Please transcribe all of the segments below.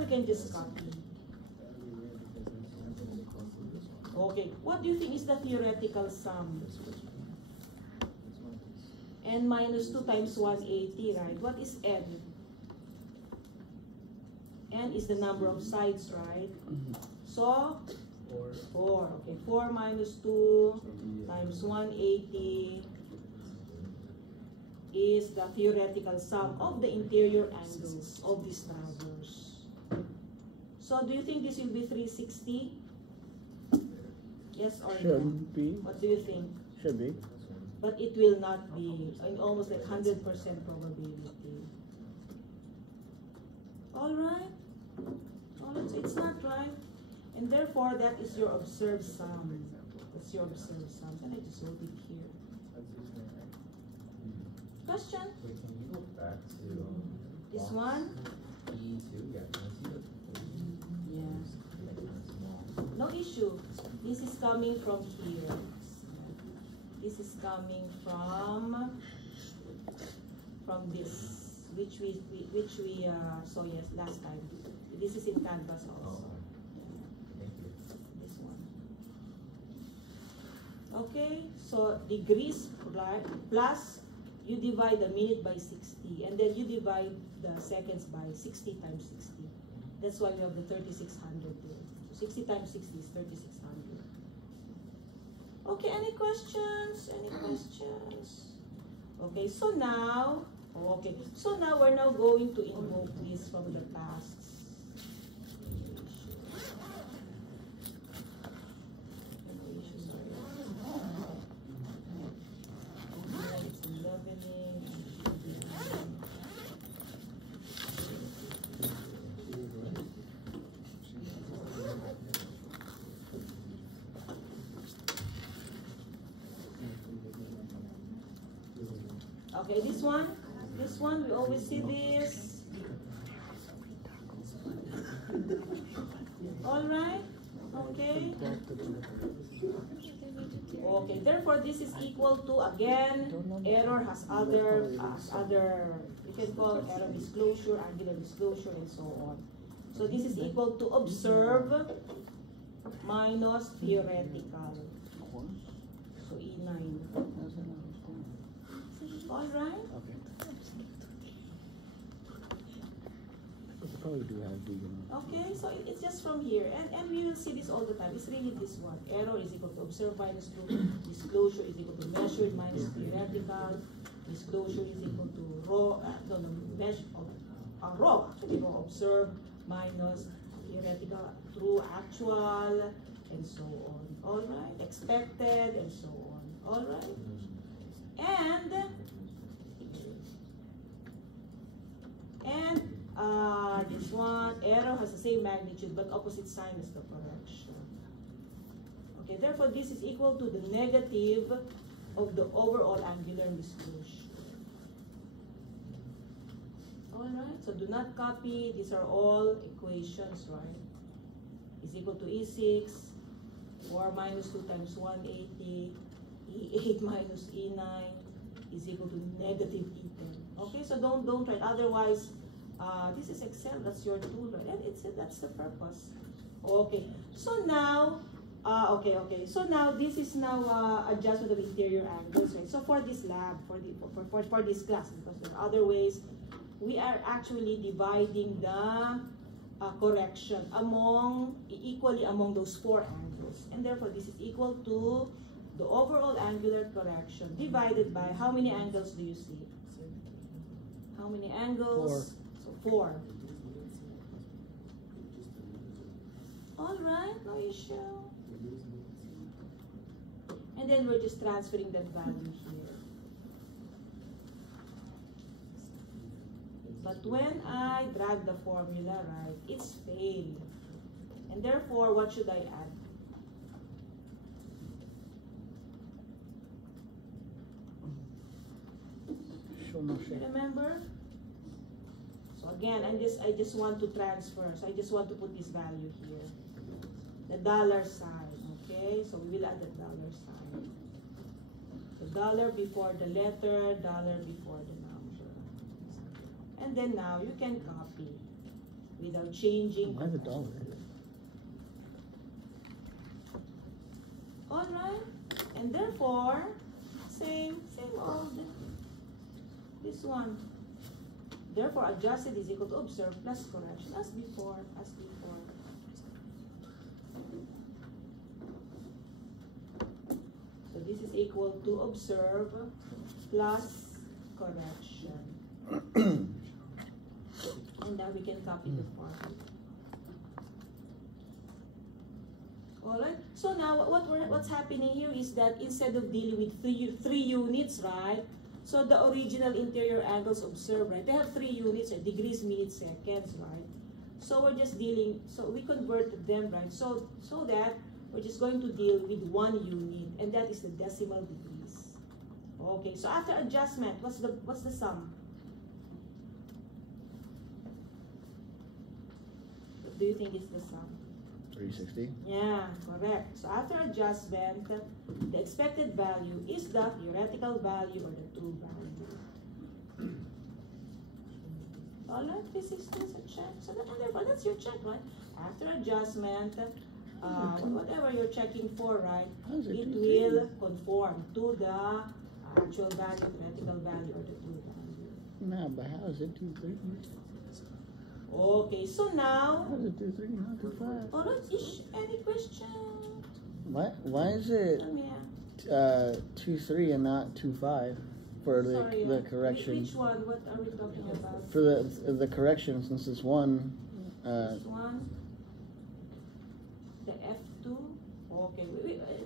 we can just copy. Okay, what do you think is the theoretical sum? N minus 2 times 180, right? What is N? N is the number of sides, right? So, 4. Okay, 4 minus 2 times 180 is the theoretical sum of the interior angles of this traverse. So, do you think this will be 360? Yes or no? Should be. What do you think? Should be. But it will not be, in almost like 100% probability. Alright? Alright, so it's not right. And therefore, that is your observed sum. That's your observed sum. Can I just hold it here? Question? Wait, can you go back to This one? E2? Yeah, can I see the Yes. like kind of small? No issue. This is coming from here. This is coming from this, which we saw last time. This is in Canvas also. Oh, thank you. This one. Okay, so degrees, right, plus you divide the minute by 60, and then you divide the seconds by 60 times 60. That's why we have the 3600 there. So 60 times 60 is 3600. Okay, any questions? Any questions? Okay, so now, we're now going to invoke this from the tasks. Okay, this one, we always see this. All right, okay. Okay, therefore this is equal to, again, error has other, you can call error disclosure, angular disclosure, and so on. So this is equal to observe minus theoretical. So E9. All right. Okay. Probably do have the. Okay, so it's just from here, and we will see this all the time. It's really this one. Error is equal to observed minus disclosure is equal to measured minus theoretical. Disclosure is equal to raw. Raw. Actually, raw observed minus theoretical through actual, and so on. All right, expected, and so on. All right, and this one, error has the same magnitude but opposite sign as the correction. Okay, therefore this is equal to the negative of the overall angular disclosure. Alright, so do not copy, these are all equations, right? Is equal to E6, 4 minus 2 times 180, E8 minus E9 is equal to negative E10. Okay, so don't try it, otherwise, this is Excel, that's your tool, right? And that's the purpose. Okay, so now, so now this is now adjustment of interior angles, right? So for this lab, for this class, because there are other ways, we are actually dividing the correction equally among those 4 angles. And therefore, this is equal to the overall angular correction divided by how many angles do you see? How many angles? 4. So 4. All right, no issue. And then we're just transferring that value here. But when I drag the formula, right, it's failed. And therefore, what should I add? Remember? So again, I just want to transfer. So I just want to put this value here. The dollar sign, okay? So we will add the dollar sign. So dollar before the letter, dollar before the number. And then now you can copy. without changing. Why the dollar? Alright, and therefore, same old, this one. Therefore, adjusted is equal to observe plus correction as before. So this is equal to observe plus correction. And now we can copy the formula. Alright, so now what's happening here is that instead of dealing with three units, right? So the original interior angles observed, right? They have 3 units, degrees, minutes, seconds, right? So we're just dealing, so we converted them, right? So that we're just going to deal with 1 unit, and that is the decimal degrees. Okay, so after adjustment, what's the sum? What do you think is the sum? 360. Yeah, correct. So after adjustment, the expected value is the theoretical value or the true value. Alright, 360 is a check. So therefore, that's your check, right? After adjustment, whatever you're checking for, right, it will conform to the actual value, theoretical value, or the true value. Nah, but how is it 230? Okay, so now, How is it 230, not 25? alright, any question? Why is it Let me ask. 2.3 and not 2.5 for Sorry, the correction? Which one? What are we talking about? For the correction, since it's 1. This one? The F2? Okay.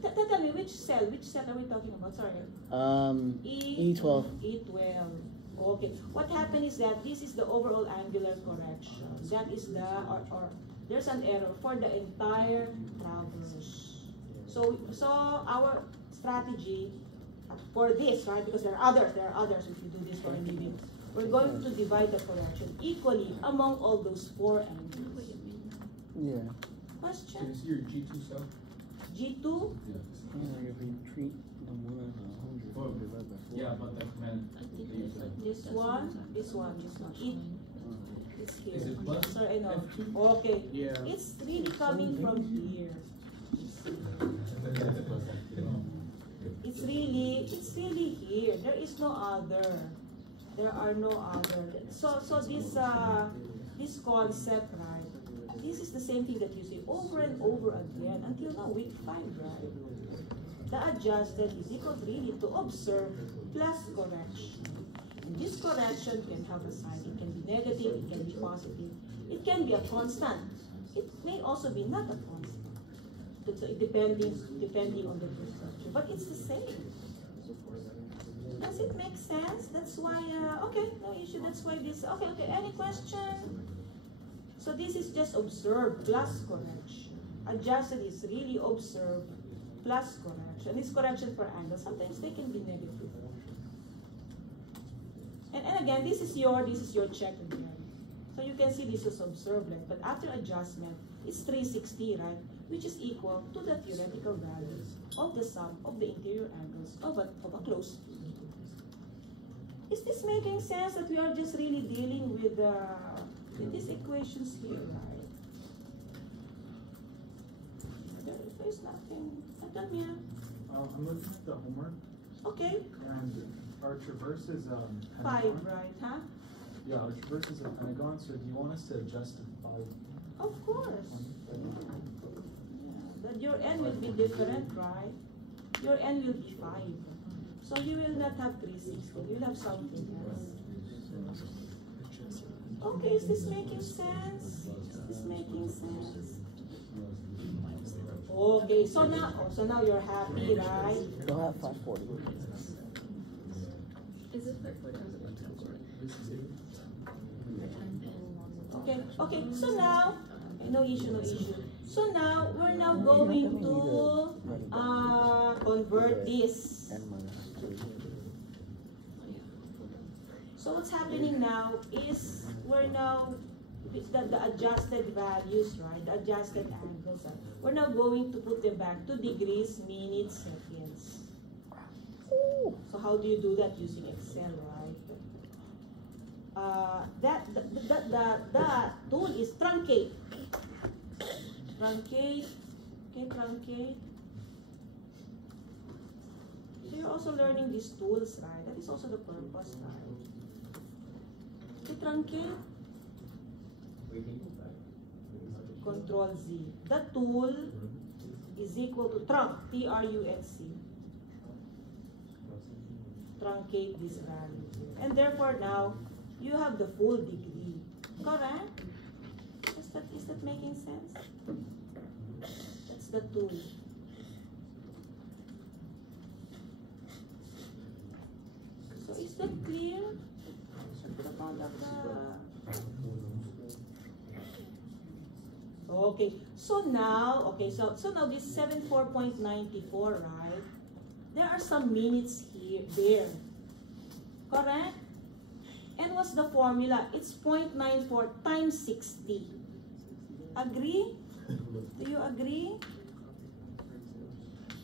Tell me, which cell are we talking about? Sorry. E12. E12. Okay. What happened is that this is the overall angular correction. That is the, or there's an error for the entire traverse. So our strategy for this, right, because there are others if you do this for a living, we're going to divide the correction equally among all those 4 angles. Yeah. Question? Is your G2 cell? G2? Yeah, if you treat the 1 as 100 divided by 4. Yeah, but that meant This one. It's here. Is it plus Sir, I know. F2? Okay. Yeah. It's really coming from here. It's really here. There is no other. There are no other. So this concept, right? This is the same thing that you see over and over again until now week 5, right? The adjusted is equal really to observe plus correction. And this correction can have a sign. It can be negative, it can be positive, it can be a constant. It may also be not a constant, depending on the perception. But it's the same. Does it make sense? That's why, okay, no issue. That's why this, okay, any question? So this is just observe plus correction. Adjusted is really observe plus correction. This correction for angle, sometimes they can be negative. And again, this is your check again. So you can see this is observed, right? But after adjustment, it's 360, right? Which is equal to the theoretical values of the sum of the interior angles of a closed field. Is this making sense that we are just really dealing with these equations here, right? There's nothing. Tell me. I'm looking at the homework. Okay. And our traverse is 5, pentagon. right? Huh? Yeah, our traverse is a pentagon. So do you want us to adjust to 5? Of course. Yeah. But your n will be different, right? Your n will be 5. So you will not have 360. You'll have something else. Okay, is this making sense? Is this making sense? Okay, so now you're happy, right? Go have 540. Is it 540 or is it 10? Okay, so now, no issue. So now, we're now going to convert this. N minus 2. So what's happening now is we're now, the adjusted values, right? The adjusted angles, right? We're now going to put them back to degrees, minutes, seconds. So how do you do that? Using Excel, right? the tool is truncate. Truncate, okay, truncate. So you're also learning these tools, right? That is also the purpose, right? Okay, truncate. Wait, can you go back? Control Z. The tool is equal to trunc, T-R-U-N-C. Truncate this value. And therefore now, you have the full degree. Correct? Is that making sense? That's the tool. So is that clear? Okay, so now this 74.94, right? There are some minutes there. Correct? And what's the formula? It's 0.94 times 60. Agree? Do you agree?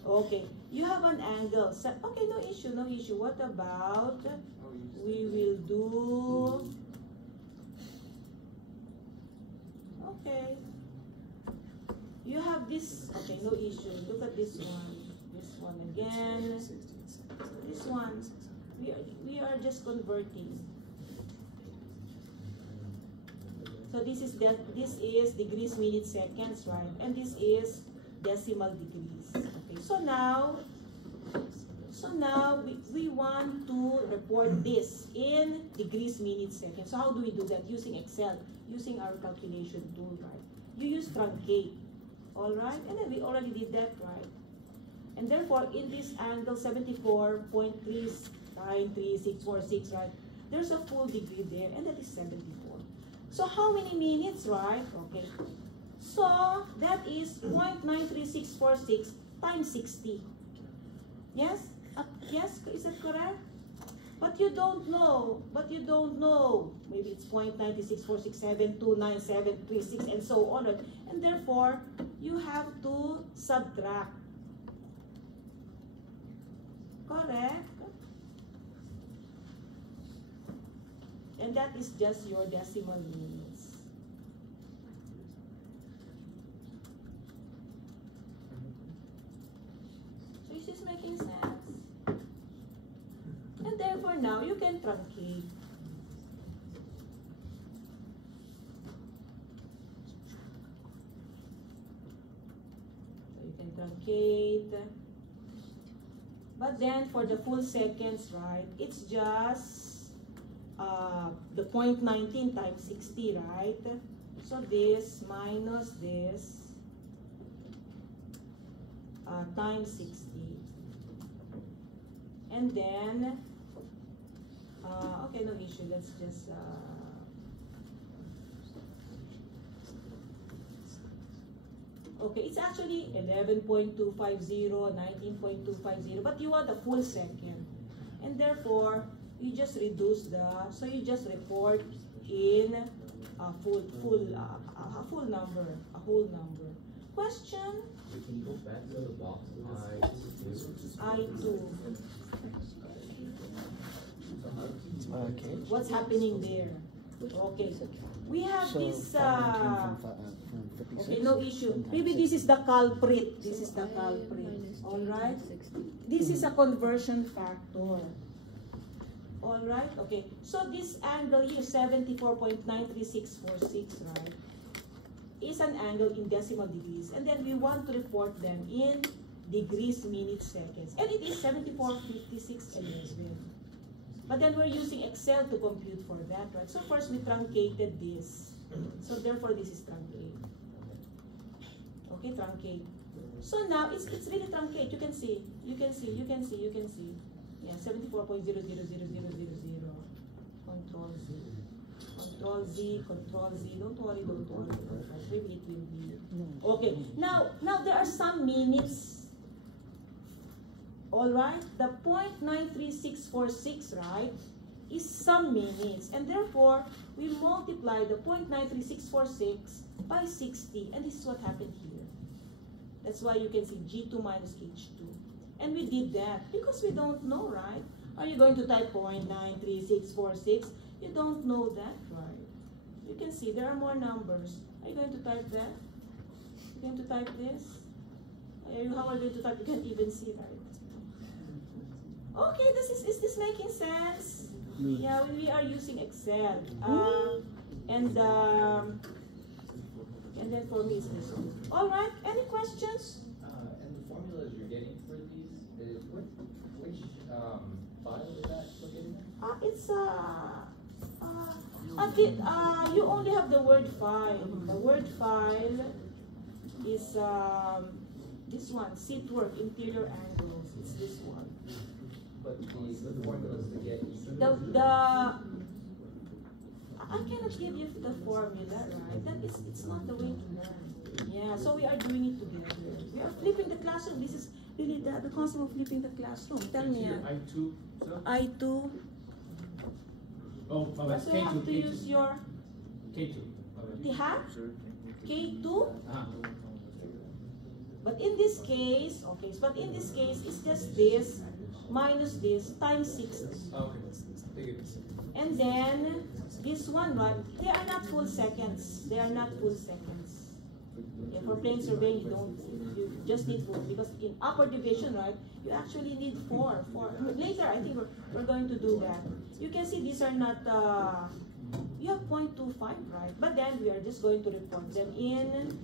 Okay, you have an angle. Okay, no issue, no issue. What about, we will do, okay. You have this, okay, no issue. Look at this one again, this one. We are just converting. So this is degrees, minutes, seconds, right? And this is decimal degrees. Okay. So now we want to report this in degrees, minutes, seconds. So how do we do that? Using Excel, using our calculation tool, right? You use truncate, all right? And then we already did that, right? And therefore, in this angle 74.393646, right? There's a full degree there, and that is 74. So how many minutes, right? Okay. So that is 0.93646 times 60. Yes? Yes? Is that correct? But you don't know. Maybe it's 0.96467297336 and so on. And therefore, you have to subtract. Correct? And that is just your decimal minutes. So is this making sense? And therefore now you can truncate. So you can truncate. But then for the full seconds, right, it's just the 0.19 times 60, right? So this minus this times 60. And then, okay, no issue. Let's just, okay, it's actually 11.250, 19.250, but you want a full second. And therefore, you just reduce so you just report in a whole number. Question? Can you go back to the box I2. Okay. What's happening there? Okay. We have So this, from 56. okay, no issue. Maybe this is the culprit. This is the culprit. Alright? This is a conversion factor. Alright? Okay. So this angle here, 74.93646, right, is an angle in decimal degrees. And then we want to report them in degrees, minutes, seconds. And it is 74.5611. But then we're using Excel to compute for that, right? So first we truncated this. So therefore this is truncate. Okay, truncate. So now it's really truncate. You can see. Yeah, 74.000000. Control Z. Control Z. Don't worry. Maybe it will be. Okay. Now there are some minutes. Alright, the 0.93646, right, is some minutes. And therefore, we multiply the 0.93646 by 60. And this is what happened here. That's why you can see G2 minus H2. And we did that because we don't know, right? Are you going to type 0.93646 You don't know that, right? You can see there are more numbers. Are you going to type that? You're going to type this? How are you going to type? You can't even see, right? Okay, is this making sense? Yeah, we are using Excel. And then for me it's this one. All right, any questions? And the formulas you're getting for these, which file is that located in? It's you only have the Word file. The Word file is this one, seat work, interior angles. It's this one. But the formulas to get each I cannot give you the formula, right? It's not the way to learn. Yeah, so we are doing it together. We are flipping the classroom. This is really the concept of flipping the classroom. Tell me. I2, so? I2. Oh, but So you have to use your K2. K2. But in this case, it's just this minus this times 60. Okay. And then this one, right? They are not full seconds. They are not full seconds. Yeah, for plane surveying, you just need 4 because in upper division, right? You actually need 4. Later, I think we're going to do that. You can see these are not. You have 0.25, right? But then we are just going to report them in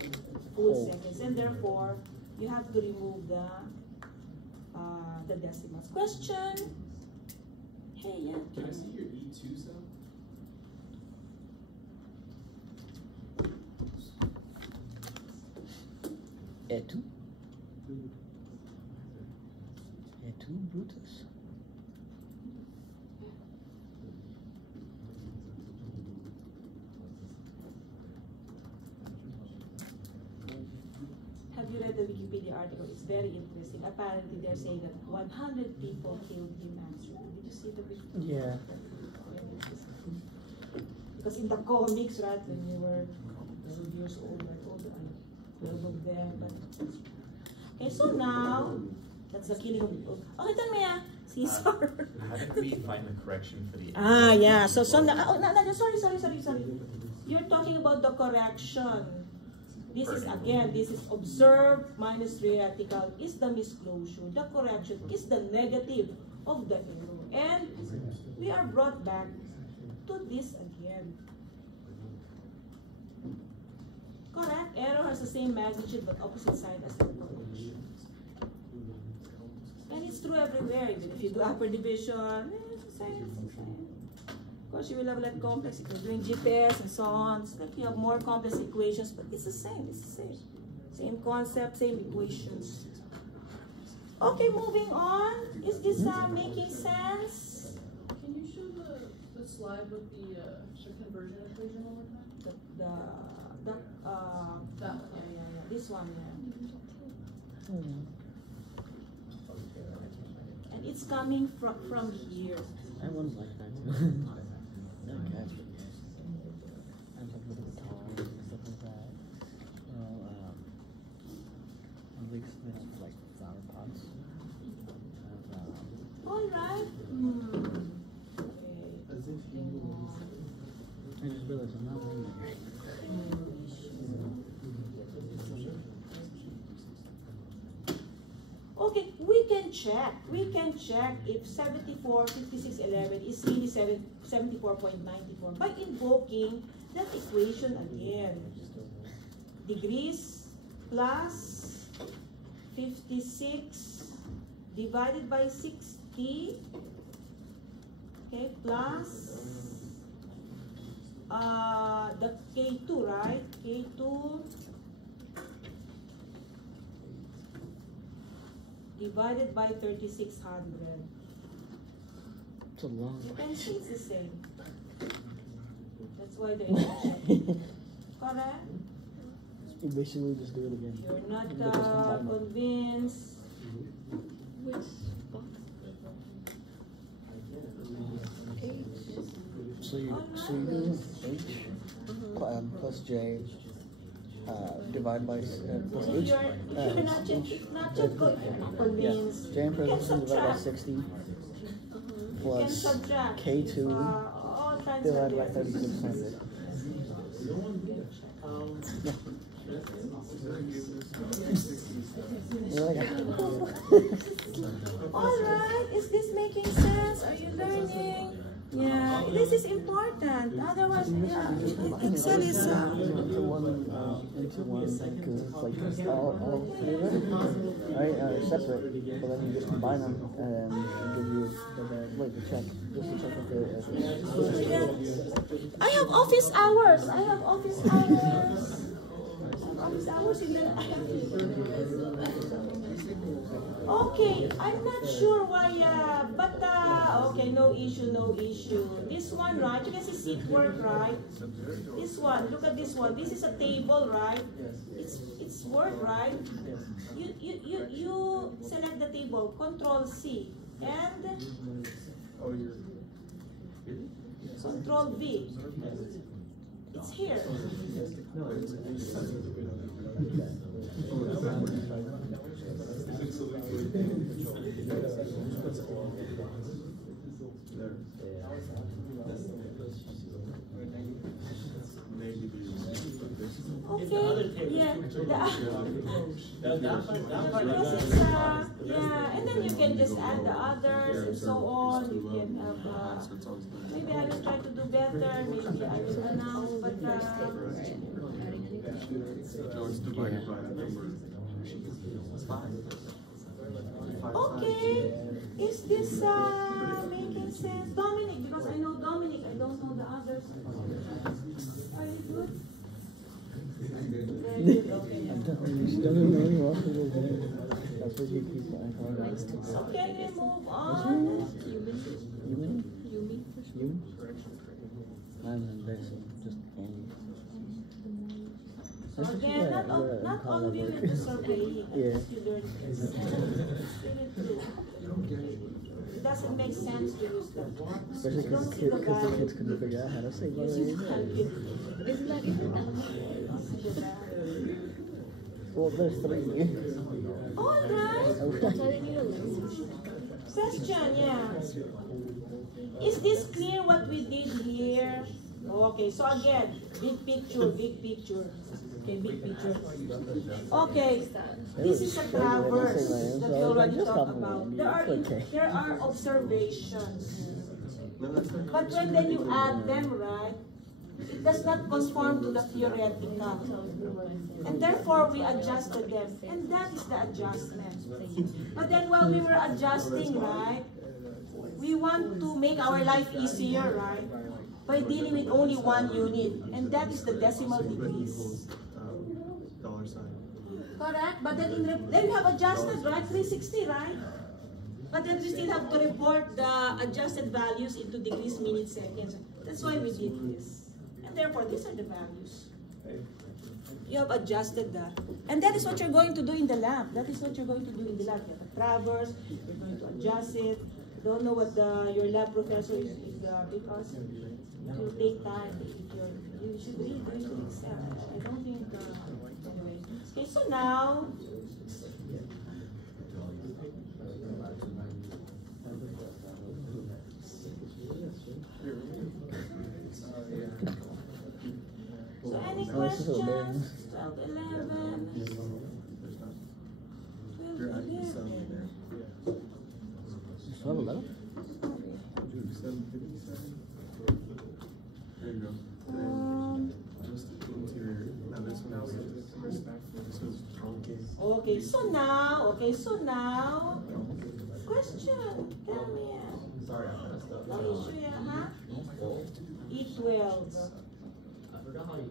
full seconds, and therefore you have to remove the decimals. Question? Hey, yeah. Can I see your E2 cell? E2? E2, Brutus? Have you read the Wikipedia article? It's very interesting. Apparently, they're saying that 100 people killed him answering. Did you see the Wikipedia? Yeah. Because in the comics, right, when you were 12 years old, right, all the 12 of them. But okay, so now that's the killing of people. Okay, tell me, Caesar. How did we find the correction for the? Yeah. So now, sorry. You're talking about the correction. This is observed minus theoretical is the misclosure. The correction is the negative of the error. And we are brought back to this again. Correct? Error has the same magnitude but opposite sign as the correction. And it's true everywhere. Even if you do upper division, it's the same. Of course, you will have like complex, if you're doing GPS and so on. It's like you have more complex equations, but it's the same. Same concept, same equations. Okay, moving on. Is this making sense? Can you show the slide with the conversion equation one more time? That one. Yeah. This one, yeah. And it's coming from here. I wouldn't like that. No catch. I'm like little toys and stuff like that. At least they don't have, like flower pots. All right. I just realized I'm not wearing it. Okay, we can check if 74, 56, 11 is really 74.94 by invoking that equation again. Degrees plus 56 divided by 60, okay, plus the K2, right? K2 divided by 3600. It's a long You way. can see it's the same. That's why they're check. Correct? You basically just do it again. You're not But just combine it. convinced. Which So you do H plus J divided by plus If H. you're not convinced, J in you can parentheses divided by subtract. 60 You can plus subtract. K2 All lines Divided are by there? 3600. You're like, Alright, is this making sense? Are you learning? Yeah, this is important. Otherwise, yeah, Excel is into one, because it's like all three of them, right, are separate, but then you just combine them and give you the check, just to check if they're I have office hours. I have office hours. Office hours in the Okay, I'm not sure why, but okay, no issue, no issue. This one, right? You can see seat work, right? This one, look at this one. This is a table, right? It's word, right? You select the table, Control C, and Control V. It's here. Okay, yeah. Yeah, and then you can just add the others and so on. You can have, maybe I will try to do better, maybe I will announce, but okay, is this making sense? Dominic, because I know Dominic, I don't know the others. Are you good? Very good, okay. She doesn't know anymore. That's what you keep on. So can we move on? Human? I'm embarrassing, just only. Again, not only with the surveying, Yeah. you learn this. It doesn't make sense to use that. Especially You don't because see the the value. kids couldn't figure out how to say Yes, you value. can. Isn't that even that? Well, there's three. All right. That's why they need a list. Question, yeah. Is this clear what we did here? Okay, so again, big picture, big picture. Okay, big picture. Okay, this is a traverse that we already talked about. There are observations. But when then you add them, right, it does not conform to the theoretical. And therefore, we adjusted them. And that is the adjustment. But then while we were adjusting, right, we want to make our life easier, right, by dealing with only one unit. And that is the decimal degrees. Correct? But then, then we have adjusted, right, 360, right? But then we still have to report the adjusted values into degrees, minutes, seconds. That's why we did this. And therefore, these are the values. You have adjusted that. And that is what you're going to do in the lab. That is what you're going to do in the lab. You have a traverse, you're going to adjust it. Don't know what your lab professor is because it will take time. You should really do it in Excel. I don't think, anyway. Okay, so now, so any questions? 12, 11, 12, 11. 12, 11? There you go. Just interior. Now this one is truncated. Okay, so now, question, tell me. Sorry, I messed up. No issue, yeah, huh? E12. I forgot how you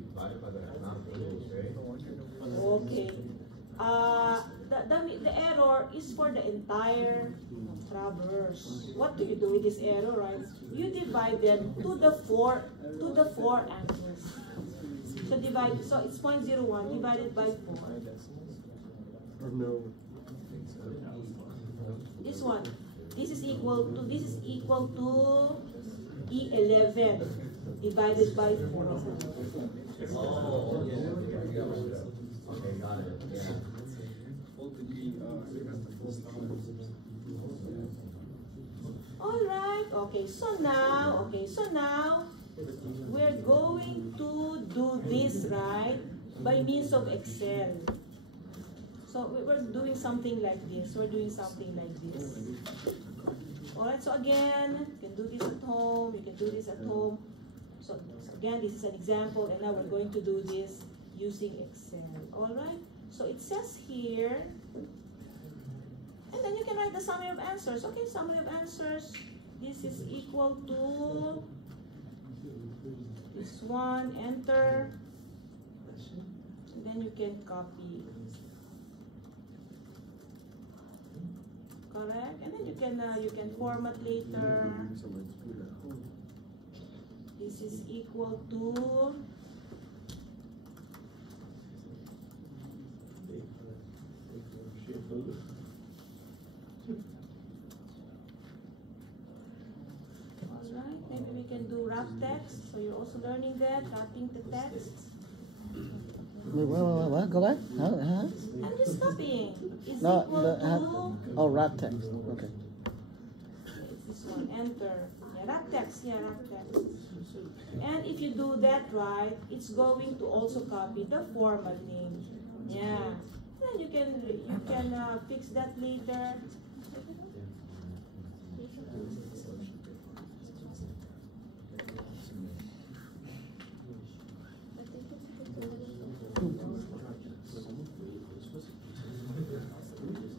divide it by the amount of tables, right? Okay. The error is for the entire traverse. What do you do with this error, right? You divide them to the four angles. So so it's 0.01 divided by 4. Or no. This one. This is equal to E11 divided by 4. Oh, okay, got it. Yeah. All right. Okay. So now, okay, so now we're going to do this, right, by means of Excel. So we're doing something like this. We're doing something like this. Alright, so again, you can do this at home. You can do this at home. So again, this is an example, and now we're going to do this using Excel. Alright, so it says here, and then you can write the summary of answers. Okay, summary of answers. This is equal to this one, enter, and then you can copy. Correct, and then you can format later. This is equal to alright, maybe we can do wrap text. So you're also learning that, wrapping the text. Wait, what? Go back? Huh? I'm just copying. Is No, equal to oh, wrap text. Okay. this one, enter. Yeah, wrap text. Yeah, wrap text. And if you do that right, it's going to also copy the formatting. Yeah. Then you can fix that later.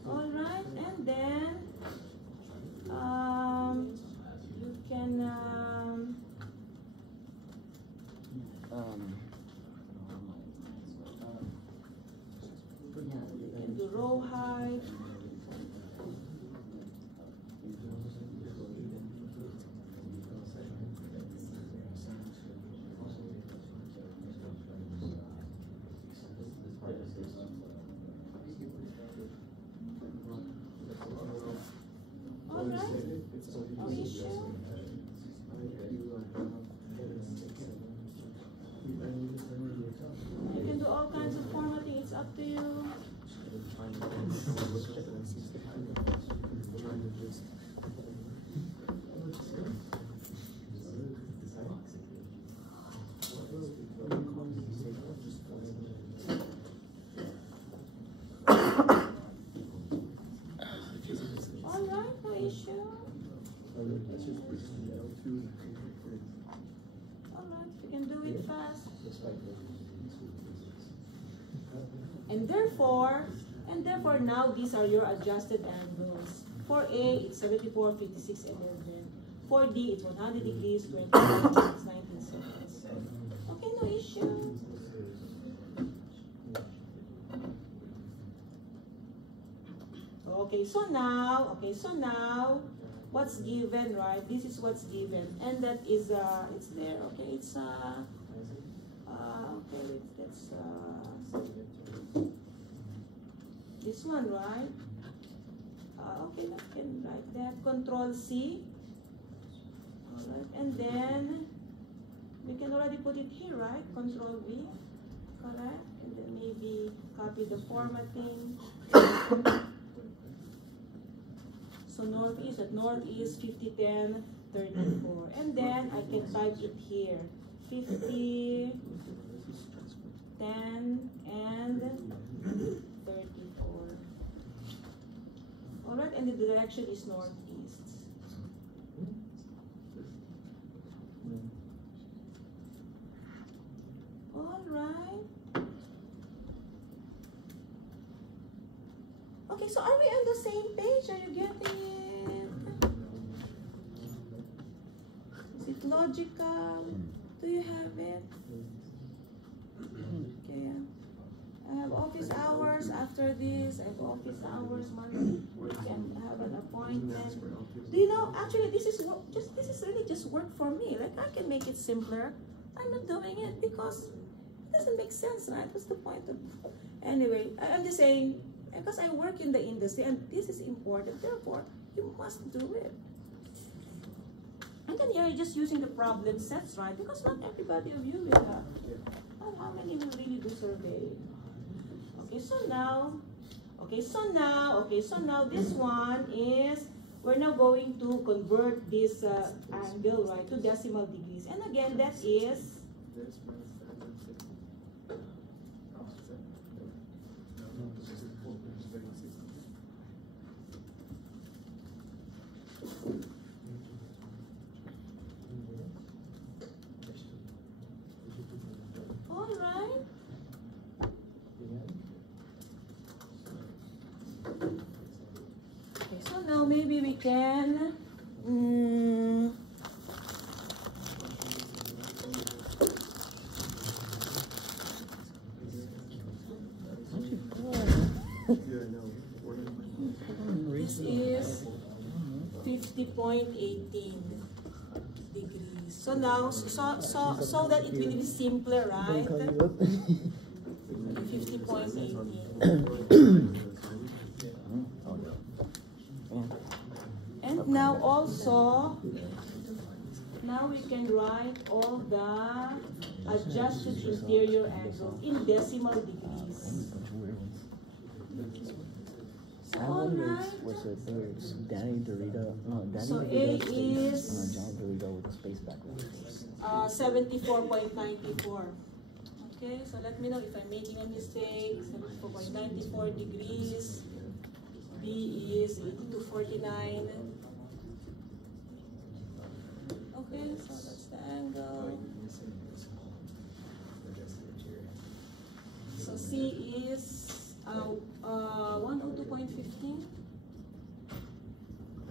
All right, and then you can do row height. All right, no issue. You can do all kinds of formatting, it's up to you. All right, no issue. All right, you can do it fast. And therefore now these are your adjusted angles. For A, it's 74, 56, 11. For D, it's 100 degrees, 20 degrees, 19 seconds. Okay, no issue. Okay, so now, what's given, right? This is what's given, and that is, it's there, okay? It's, okay, let's, this one, right? Okay, I can write that. Control C. Alright, and then we can already put it here, right? Control V. Correct? And then maybe copy the formatting. So northeast, at northeast 50, 10, 34. And then I can type it here. 50, 10, and 34. Alright, and the direction is northeast. Alright. Okay, so are we on the same page? Are you getting it? Is it logical? Do you have it? Okay. I have office hours after this. I have office hours Monday. We can have an appointment. Do you know? Actually, this is really just work for me. Like I can make it simpler. I'm not doing it because it doesn't make sense, right? What's the point of? Anyway, I'm just saying because I work in the industry and this is important. Therefore, you must do it. And then you're just using the problem sets, right? Because not everybody of you will have. How many will really do survey? Okay, so now this one is we're now going to convert this angle, right, to decimal degrees. And again, that is This minus that. Oh, is it? No, it's just 4.36. all right. Okay, so now maybe we can. Yeah, I know. This is 50.18 degrees. So now, so that it will be simpler, right? 50.18. And now also, now we can write all the adjusted interior angles in decimal degrees. So, all right. Was it there's Danny Dorito? No, Danny So Dorito A space, is and Johnny Dorito with the space background. 74.94. Okay, so let me know if I'm making a mistake. 74.94 degrees. B is 82.49. Okay, so that's the angle. So C is 102.15.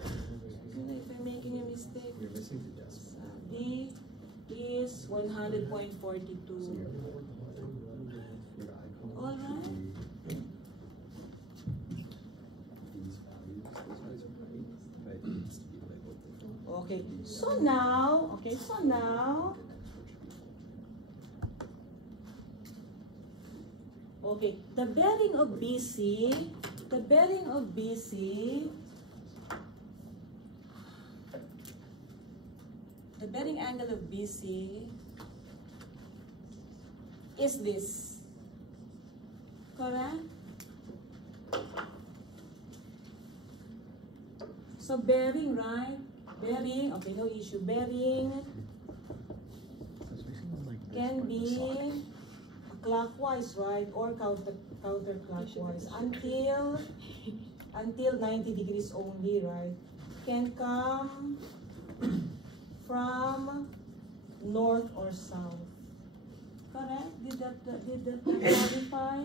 If I'm making a mistake. You're missing the decimal. D is 100.42. All right. Okay, so now, okay, the bearing of BC, the bearing angle of BC is this, correct? So bearing, right? Bearing, okay, no issue. Bearing can be clockwise, right, or counterclockwise until 90 degrees only, right? Can come from north or south. Correct? Did that clarify?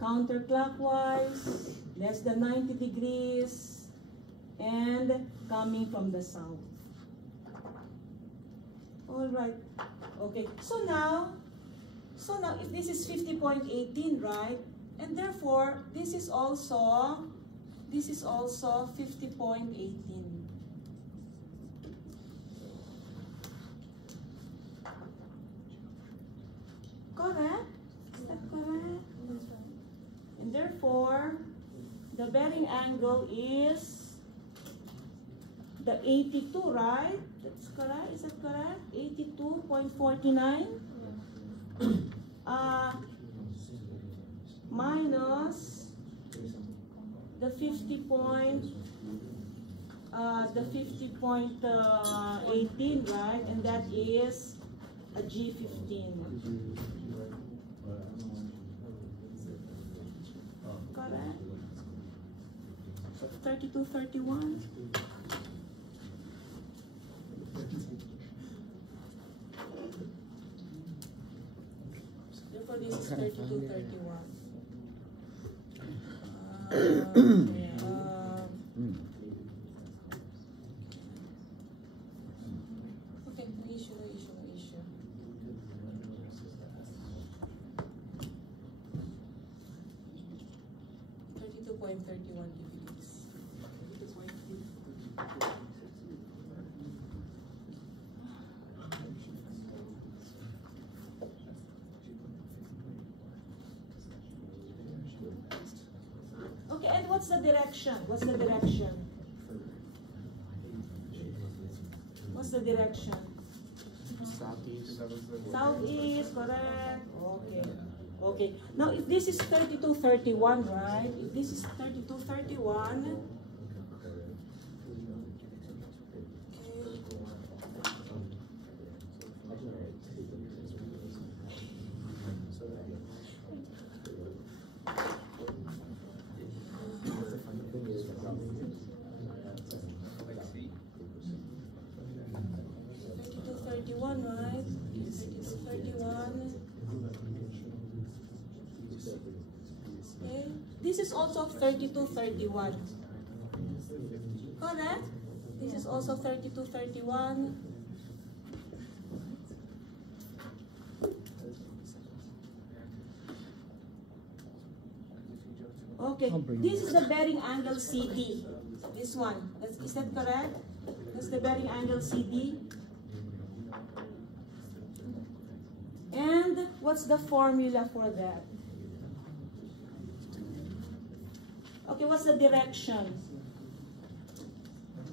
Counterclockwise, less than 90 degrees, and coming from the south. All right. Okay. So now if this is 50.18, right? And therefore, this is also 50.18. Correct? Is that correct? That's right. And therefore, the bearing angle is the 82, right? That's correct. Is that correct? 82.49 minus the 50.18, right? And that is a G15. Correct. So 32.31. Therefore, this is 32.31. Okay, no issue. 32.31 degrees. Okay, and what's the direction? What's the direction? Southeast. Southeast, correct. Okay. Now, if this is 32.31, right? If this is 32.31, this is also 3231. Correct? This is also 3231. Okay, this is the bearing angle CD. This one. Is that correct? That's the bearing angle CD. And what's the formula for that? Okay, what's the direction?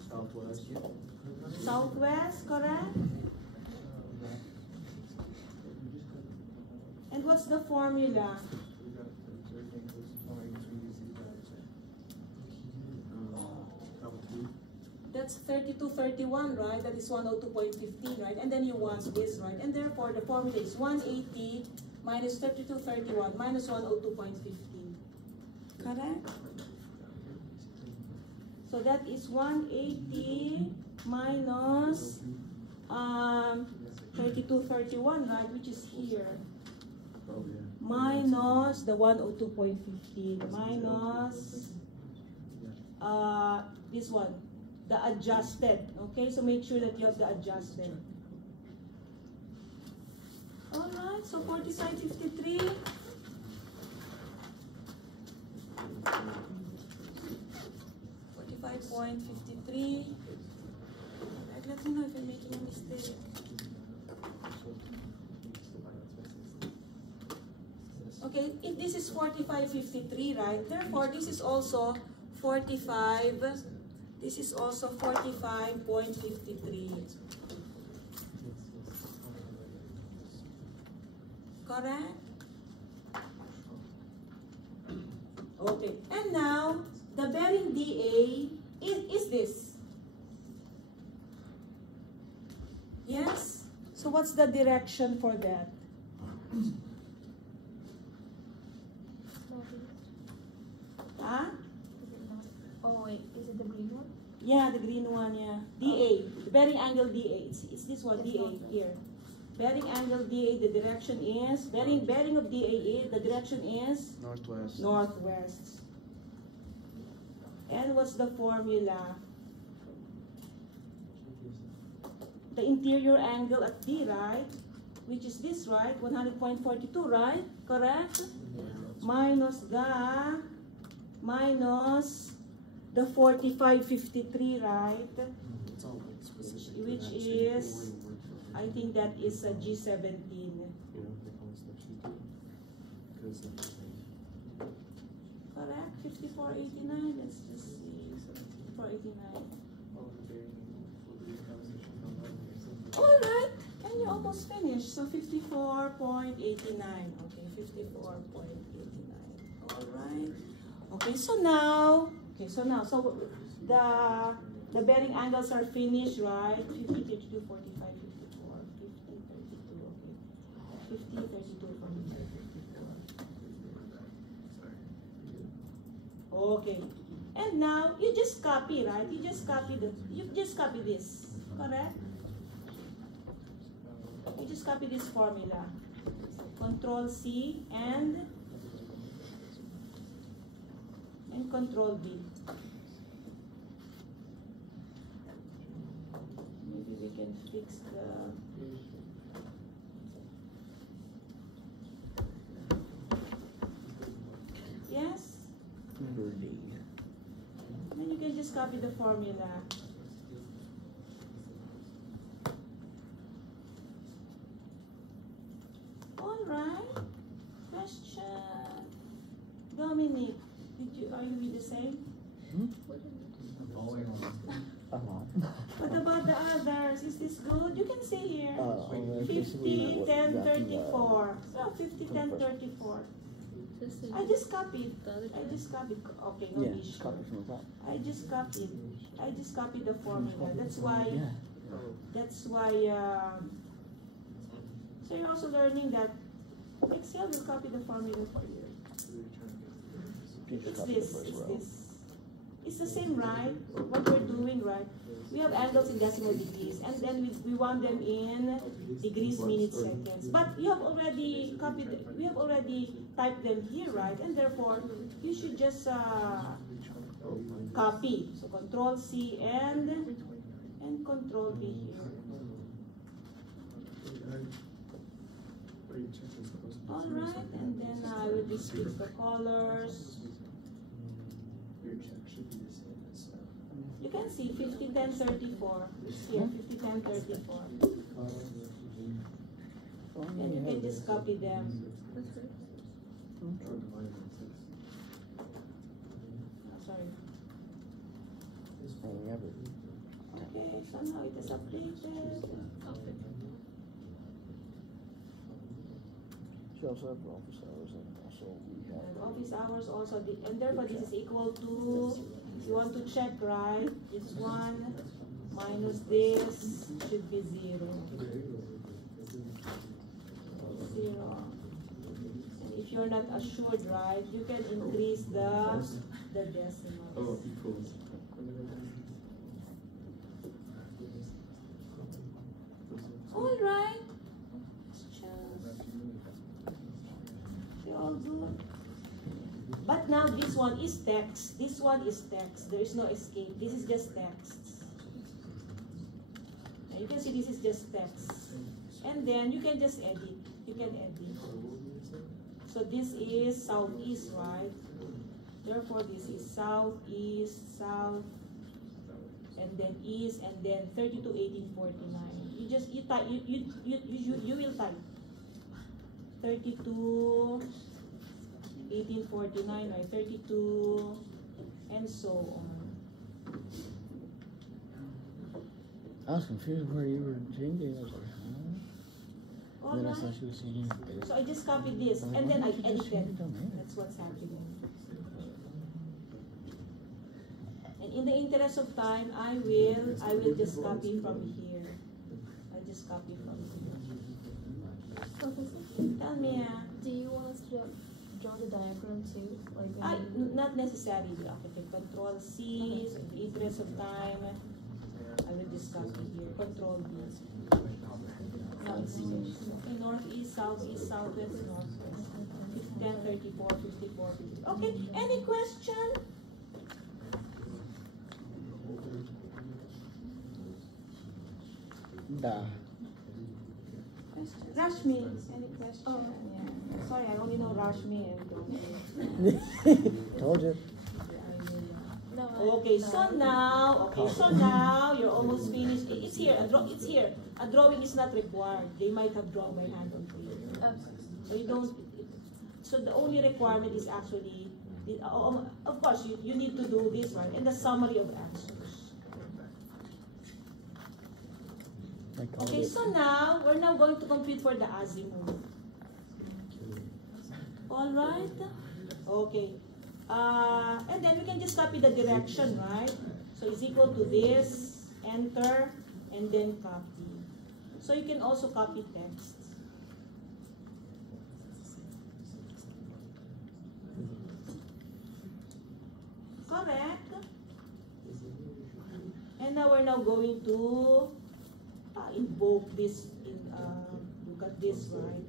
Southwest. Southwest, correct? And what's the formula? That's 3231, right? That is 102.15, right? And then you want this, right? And therefore, the formula is 180 minus 3231 minus 102.15. Correct? So that is 180 minus 3231, right? Which is here. Minus the 102.15 minus this one. The adjusted, okay? So make sure that you have the adjusted. All right, so 4553. 45.53. Alright, let me know if I'm making a mistake. Okay, if this is 4553, right? Therefore, this is also 45. This is also 45.53. Correct? Okay. And now, the bearing DA is this. Yes? So what's the direction for that? Huh? Oh wait, is it the green one? Yeah, the green one, yeah. DA, the bearing angle DA. It's this one, DA here. Bearing angle DA, the direction is, bearing of DA, the direction is? Northwest. Northwest. And what's the formula? The interior angle at D, right? Which is this, right? 100.42, right? Correct? Minus the 4553, right? Which is, I think that is a G17. Correct? 5489. Let's just see. 5489. All right. And you almost finished. So 54.89. Okay, 54.89. All right. Okay, so now the bearing angles are finished, right? 50, 32, 45, 54, 50, 32, okay. 50, 32, 45, 54. Okay. And now you just copy, right? You just copy this, correct? You just copy this formula. Control C and Control V. Maybe we can fix the... Yes? Then you can just copy the formula. All right. Question. Dominic, are you with the same? What about the others? Is this good? You can say here. 50, 10, 34. No, 50, 10, 34. I just copied. Okay, no issue. I just copied the formula. That's why, so you're also learning that Excel will copy the formula for you. It's this. It's the same, right? What we're doing, right? We have angles in decimal degrees, and then we want them in degrees, minutes, seconds. But you have already copied, we have already typed them here, right? And therefore, you should just copy. So Control C and Control V here. All right, and then I will just fix the colors. You can see 50, 10, 34. Here, 50, 10, 34. And you can just copy them. Oh, sorry. Okay, so now it is updated. She also have office hours and also we have. And office hours also, and therefore this is equal to, you want to check, right? This one minus this should be 0. 0. And if you're not assured, right, you can increase the decimals. Oh, equals. All right. All good. But now this one is text. This one is text. There is no escape. This is just text. Now you can see this is just text. And then you can just edit. You can edit. So this is southeast, right? Therefore this is southeast, south, and then east, and then 32, 1849. You type. You will type 32. 1849, right? 32, and so on. I was confused where you were changing. I was like, huh? All Then I right. saw she was changing. So I just copied this, and then I edited. That's what's happening. And in the interest of time, I will just copy from here. I just copy from here. Professor, Tell me, do you want us to draw the diagram too? Like not necessarily. Okay, Control C. So in the interest of time, I will just copy here. Control V. Now it's okay, northeast, southeast, southwest, northwest. 10, 34, 54, 50. Okay, any question? Da. Rashmi, any question? Oh. Yeah. Sorry, I only know Rashmi and Told you. no, Okay, so now you're almost finished. It's here. It's here. A drawing is not required. They might have drawn by hand on paper. So you don't. So the only requirement is actually, of course, you need to do this one and the summary of answers. Okay, so now we're now going to compute for the azimuth. All right. Okay. And then we can just copy the direction, right? So it's equal to this, enter, and then copy. So you can also copy text. Correct. And now we're now going to invoke this, look at this, right?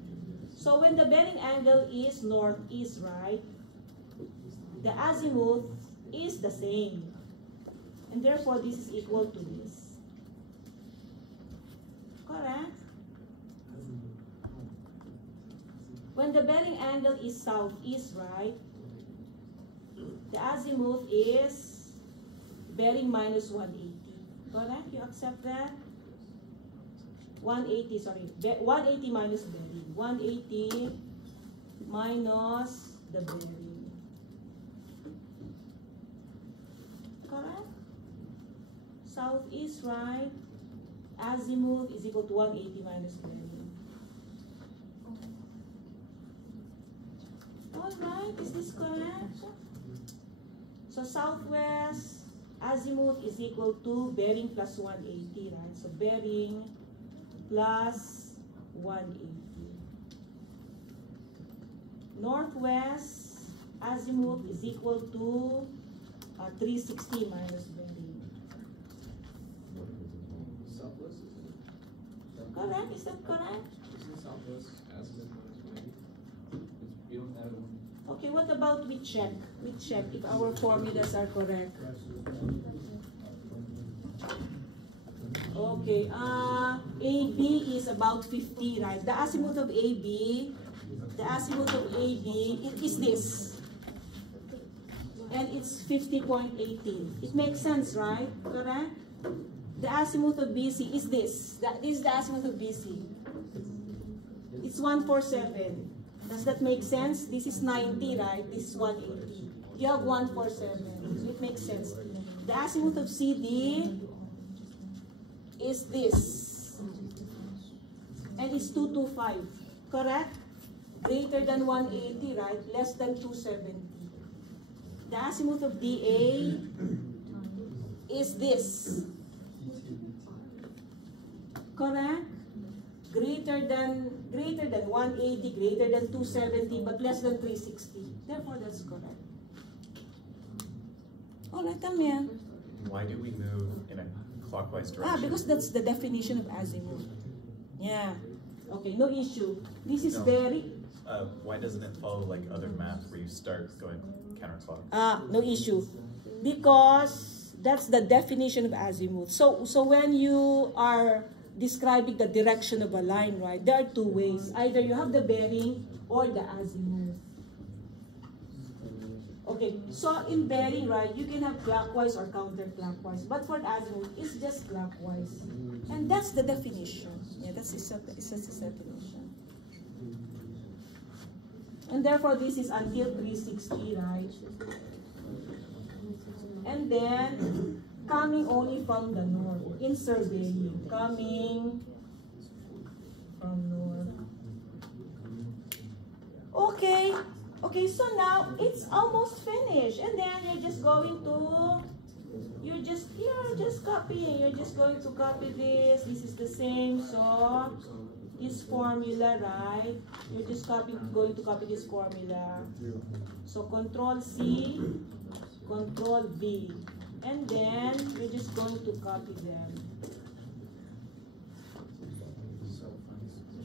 So when the bearing angle is northeast, right? The azimuth is the same. And therefore, this is equal to this. Correct? When the bearing angle is southeast, right? The azimuth is bearing minus 180. Correct? You accept that? 180, sorry. 180 minus bearing. 180 minus the bearing. Correct? Southeast, right? Azimuth is equal to 180 minus bearing. Alright, is this correct? So southwest, azimuth is equal to bearing plus 180, right? So bearing plus 180. Northwest, azimuth is equal to 360 minus bearing. Southwest, isn't it? Correct? Is that correct? Isn't Southwest azimuth minus 180? You don't have one. Okay, what about we check? We check if our formulas are correct. Okay, AB is about 50, right? The azimuth of AB is this. And it's 50.18. It makes sense, right? Correct? The azimuth of BC is this. This is the azimuth of BC. It's 147. Does that make sense? This is 90, right? This is 180. You have 147. So it makes sense. The azimuth of CD is this. And it's 225. Correct? Greater than 180, right? Less than 270. The azimuth of DA is this. Correct? Greater than 180, greater than 270, but less than 360. Therefore, that's correct. All right, Tamia. Why do we move in a clockwise direction? Because that's the definition of azimuth. Yeah. Okay, no issue. This is No. very... Why doesn't it follow like other math where you start going counterclockwise? No issue. Because that's the definition of azimuth. So when you are describing the direction of a line, right, there are two ways. Either you have the bearing or the azimuth. Okay, so in bearing, right, you can have clockwise or counterclockwise. But for azimuth, it's just clockwise. And that's the definition. Yeah, that's its definition. And therefore, this is until 360, right? And then, coming only from the north, in surveying, coming from north. Okay, so now it's almost finished. And then you're just going to, you're just copying. You're just going to copy this. This is the same, so this formula, right? You're just going to copy this formula. So Control C, Control V. And then you're just going to copy them.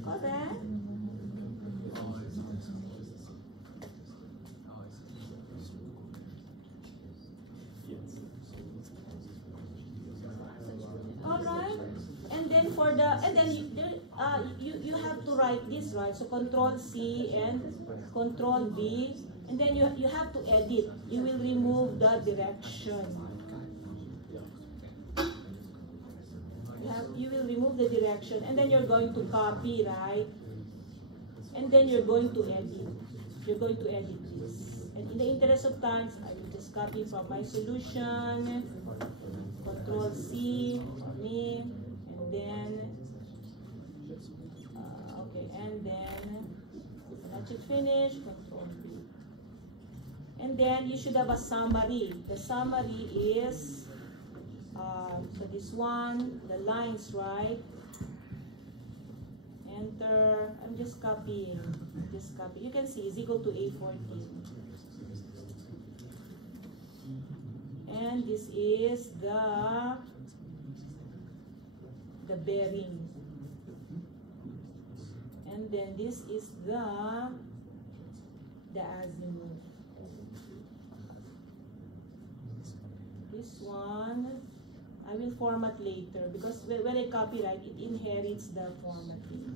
Correct? Alright? And then for the, and then you have to write this, right? So Control C and Control V. And then you have to edit. You will remove the direction. You will remove the direction, and then you're going to copy, right? And then you're going to edit. You're going to edit this. And in the interest of time, I will just copy from my solution. Control C, me, and then, okay, and then, once you finish, Control V. And then you should have a summary. The summary is, so this one, the lines, right? Enter. I'm just copying. Just copy. You can see is equal to A14. And this is the bearing. And then this is the azimuth. This one I will format later because when I copyright, it inherits the formatting.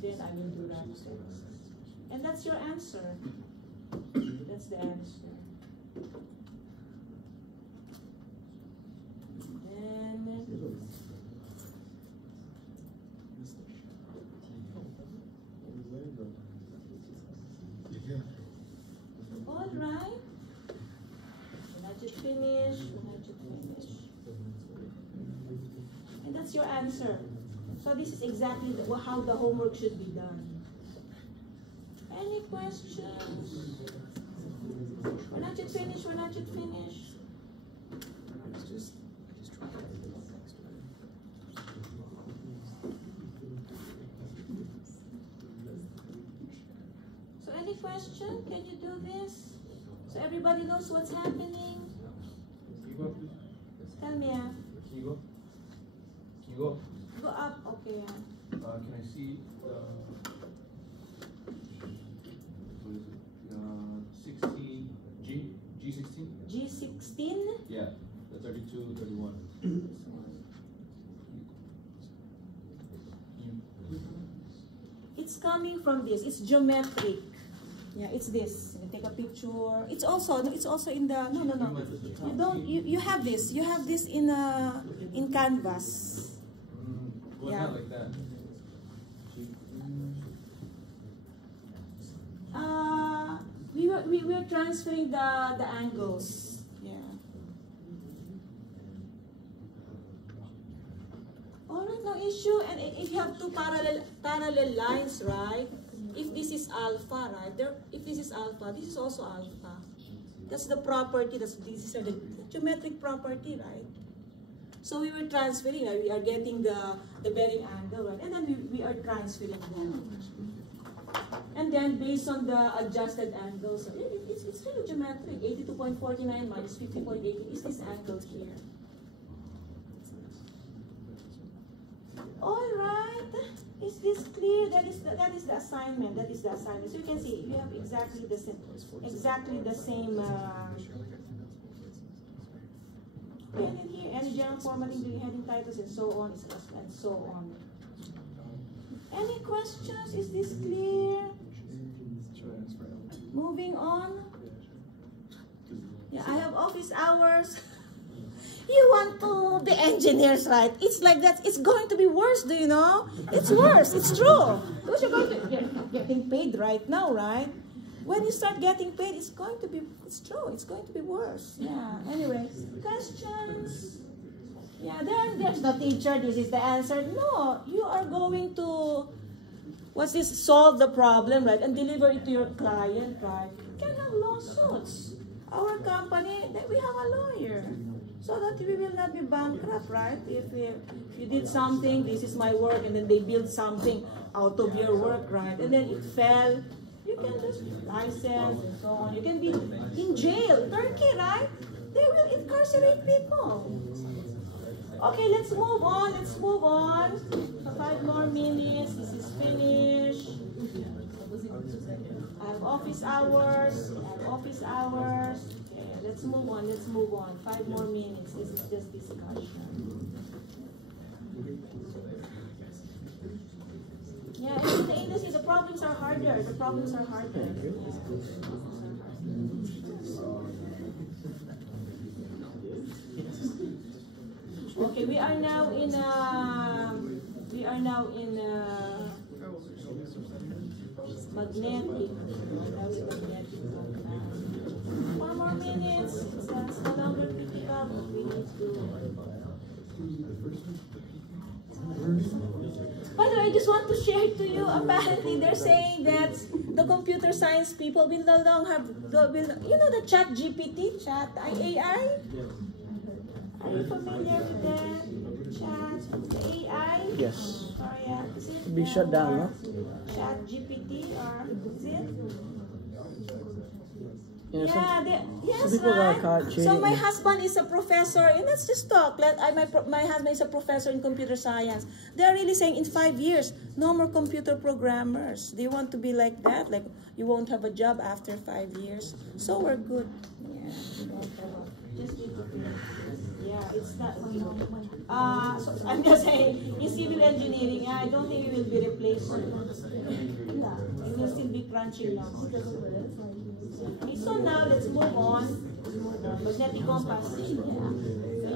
Then I will do that. And that's your answer. That's the answer. Then all right. When I should finish. And that's your answer. So this is exactly how the homework should be done. Any questions? When I should finish. question? Can you do this? So everybody knows what's happening? Tell me, Can you go? Can you go? Go up, okay. Can I see what is it? 16 G16? G16? Yeah, the 32, 31. It's coming from this. It's geometric. Yeah, it's this. You take a picture. It's also in the no. You don't you have this. You have this in Canvas. Well, Yeah. not like that. We were transferring the angles. Yeah. Alright, no issue. And if you have two parallel lines, right? If this is alpha, right? If this is alpha, this is also alpha. That's the property. This is the geometric property, right? So we were transferring. Right? We are getting the bearing angle, right? And then we are transferring them. And then based on the adjusted angles, it's really geometric. 82.49 minus 50.18 is this angle here. All right. Is this clear? That is the assignment. That is the assignment. So you can see you have exactly the same and in here, any general formatting, doing heading titles, and so on, and so on. Any questions? Is this clear? Moving on. Yeah, I have office hours. You want to be engineers, right? It's like that. It's going to be worse, do you know? It's worse. It's true. Because you're going to getting paid right now, right? When you start getting paid, it's true. It's going to be worse. Yeah. Anyway, questions? Yeah, there's no teacher. This is the answer. No, you are going to, solve the problem, right? And deliver it to your client, right? You can have lawsuits. Our company, we have a lawyer. So that we will not be bankrupt, right? If you did something, this is my work, and then they build something out of your work, right? And then it fell, you can just license and so on. You can be in jail, Turkey, right? They will incarcerate people. Okay, let's move on. Let's move on. For 5 more minutes. This is finished. I have office hours. Okay, let's move on. 5 more minutes. This is just discussion. Yeah, in the industry, the problems are harder. Yeah. Okay, we are now in magnetic. 1 more minutes. It's no longer critical. We need to. By the way, I just want to share to you. Apparently, they're saying that the computer science people will no longer have the Chat GPT, Chat AI. Are you familiar with that? Chat AI? Yes. Is it Be shut down, no? Chat GPT or is it? You know, Yes, some people right. got caught cheating. So my husband is a professor, and let's just talk. My husband is a professor in computer science. They are really saying in 5 years, no more computer programmers. Do you want to be like that? Like you won't have a job after 5 years. So we're good. Yeah, we don't have just need to it's not. So I'm just saying, in civil engineering, I don't think we will be replaced. We will still be crunching now. Okay, so now let's move on. Magnetic compass. So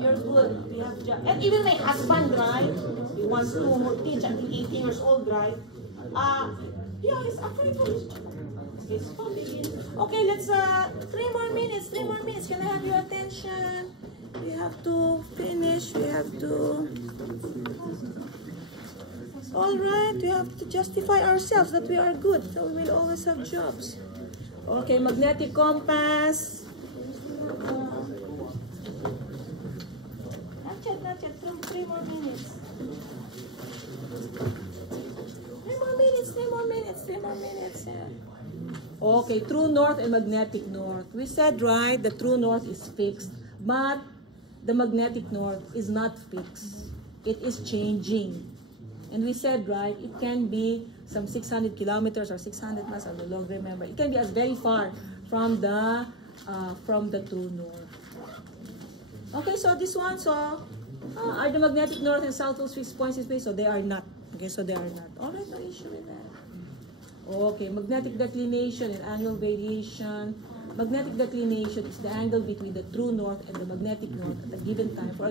you're good. We have job. And even my husband, right? He wants to teach at 18 years old, right? Yeah, he's afraid of it. Okay, let's 3 more minutes. Can I have your attention? We have to finish. All right, we have to justify ourselves that we are good, so we will always have jobs. Okay, magnetic compass. Not yet. 3 more minutes. 3 more minutes. Yeah. Okay, true north and magnetic north. We said, right, the true north is fixed, but the magnetic north is not fixed. It is changing. And we said, right, it can be some 600 kilometers or 600 miles, I no longer remember. It can be as very far from the true north. Okay, so this one, so are the magnetic north and south poles fixed points in space? So they are not. Okay, so they are not. All right, no issue with that. Okay, magnetic declination and annual variation. Magnetic declination is the angle between the true north and the magnetic north at a given time for a